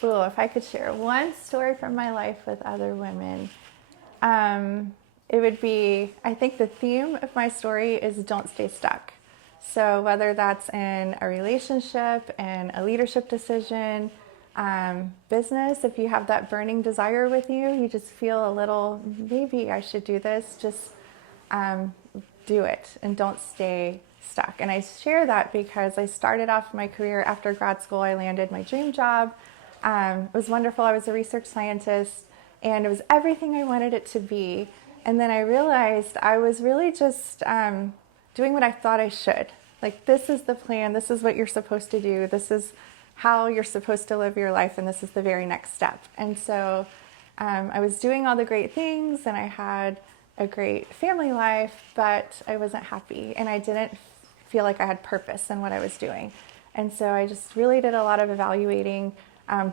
Oh, if I could share one story from my life with other women, it would be, I think the theme of my story is don't stay stuck. So whether that's in a relationship, in a leadership decision, business, if you have that burning desire with you, you just feel a little, maybe I should do this, just um, do it and don't stay stuck. And I share that because I started off my career after grad school. I landed my dream job. It was wonderful. I was a research scientist and it was everything I wanted it to be. And then I realized I was really just doing what I thought I should. Like, this is the plan, this is what you're supposed to do, this is how you're supposed to live your life, and this is the very next step. And so I was doing all the great things and I had a great family life, but I wasn't happy and I didn't feel like I had purpose in what I was doing. And so I just really did a lot of evaluating.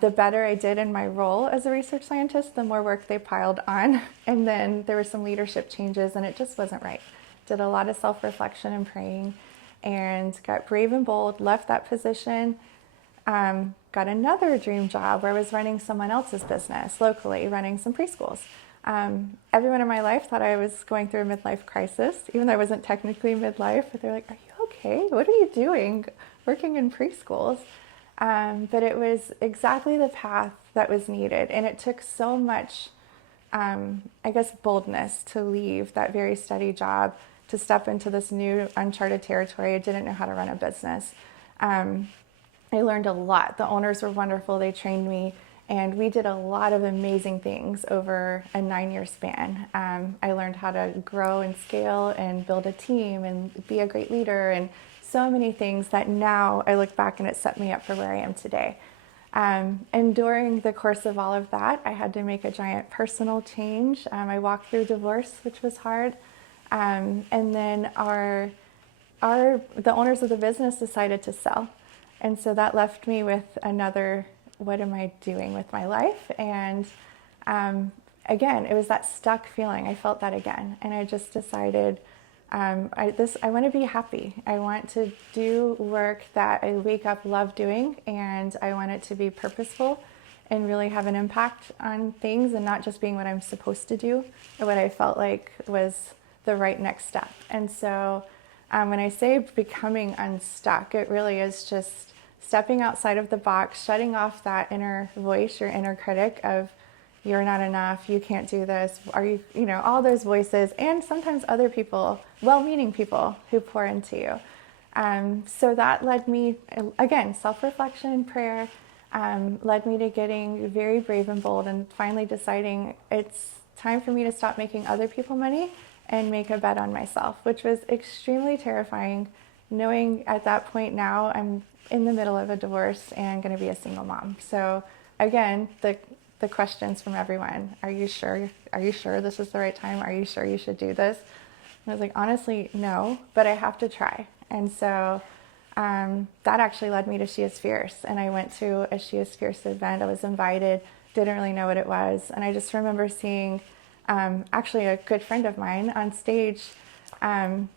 The better I did in my role as a research scientist, the more work they piled on. And then there were some leadership changes and it just wasn't right. Did a lot of self-reflection and praying and got brave and bold, left that position, got another dream job where I was running someone else's business locally, running some preschools. Everyone in my life thought I was going through a midlife crisis, even though I wasn't technically midlife, but they're like, are you okay? What are you doing working in preschools? But it was exactly the path that was needed. And it took so much, boldness to leave that very steady job to step into this new uncharted territory. I didn't know how to run a business. I learned a lot. The owners were wonderful. They trained me. And we did a lot of amazing things over a 9-year span. I learned how to grow and scale and build a team and be a great leader and so many things that now I look back and it set me up for where I am today. And during the course of all of that, I had to make a giant personal change. I walked through divorce, which was hard. And then the owners of the business decided to sell. And so that left me with another, what am I doing with my life? And again, it was that stuck feeling. I felt that again. And I just decided, I want to be happy. I want to do work that I wake up love doing, and I want it to be purposeful and really have an impact on things and not just being what I'm supposed to do or what I felt like was the right next step. And so when I say becoming unstuck, it really is just stepping outside of the box, shutting off that inner voice, your inner critic of you're not enough, you can't do this, are you, all those voices, and sometimes other people, well-meaning people who pour into you. So that led me, again, self-reflection, prayer, led me to getting very brave and bold and finally deciding it's time for me to stop making other people money and make a bet on myself, which was extremely terrifying, knowing at that point now I'm in the middle of a divorce and going to be a single mom. So again, the questions from everyone, are you sure? Are you sure this is the right time? Are you sure you should do this? And I was like, honestly, no, but I have to try. And so that actually led me to She Is Fierce. And I went to a She Is Fierce event. I was invited, didn't really know what it was. And I just remember seeing actually a good friend of mine on stage and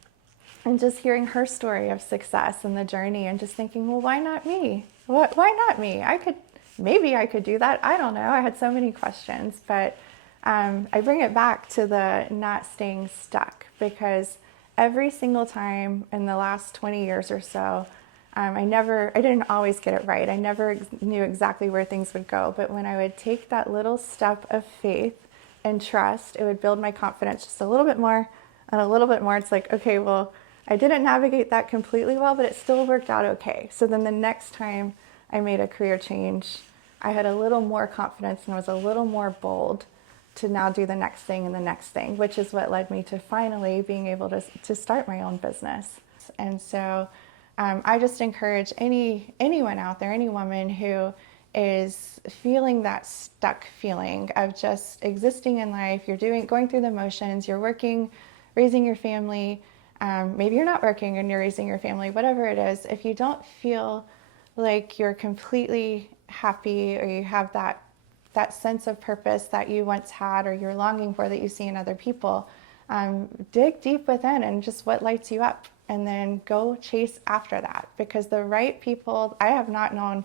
just hearing her story of success and the journey and just thinking, well, why not me? Why not me? Maybe I could do that. I don't know. I had so many questions, but I bring it back to the not staying stuck, because every single time in the last 20 years or so, I didn't always get it right. I never knew exactly where things would go, but when I would take that little step of faith and trust, it would build my confidence just a little bit more and a little bit more. It's like, okay, well, I didn't navigate that completely well, but it still worked out okay. So then the next time I made a career change, I had a little more confidence and was a little more bold to now do the next thing and the next thing, which is what led me to finally being able to start my own business. And so I just encourage anyone out there, any woman who is feeling that stuck feeling of just existing in life, going through the motions, you're working, raising your family, maybe you're not working and you're raising your family, whatever it is, if you don't feel like you're completely happy or you have that sense of purpose that you once had or you're longing for that you see in other people, dig deep within and just what lights you up, and then go chase after that, because the right people, I have not known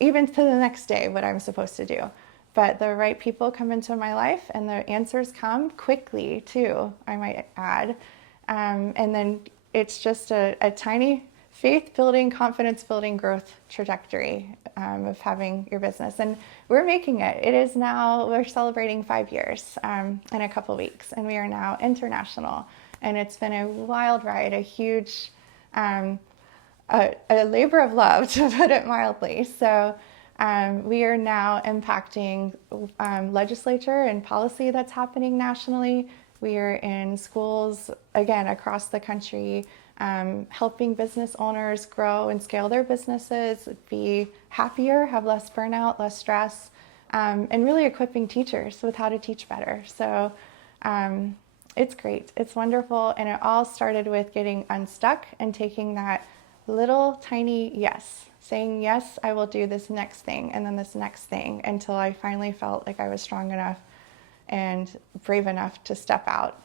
even to the next day what I'm supposed to do. But the right people come into my life, and the answers come quickly too, I might add. And then it's just a tiny faith building, confidence building growth trajectory of having your business. And we're making it. It is now, we're celebrating 5 years in a couple weeks, and we are now international. And it's been a wild ride, a huge, a labor of love, to put it mildly. So we are now impacting legislature and policy that's happening nationally. We are in schools, again, across the country, helping business owners grow and scale their businesses, be happier, have less burnout, less stress, and really equipping teachers with how to teach better. So it's great. It's wonderful. And it all started with getting unstuck and taking that little tiny yes, saying, yes, I will do this next thing, and then this next thing, until I finally felt like I was strong enough and brave enough to step out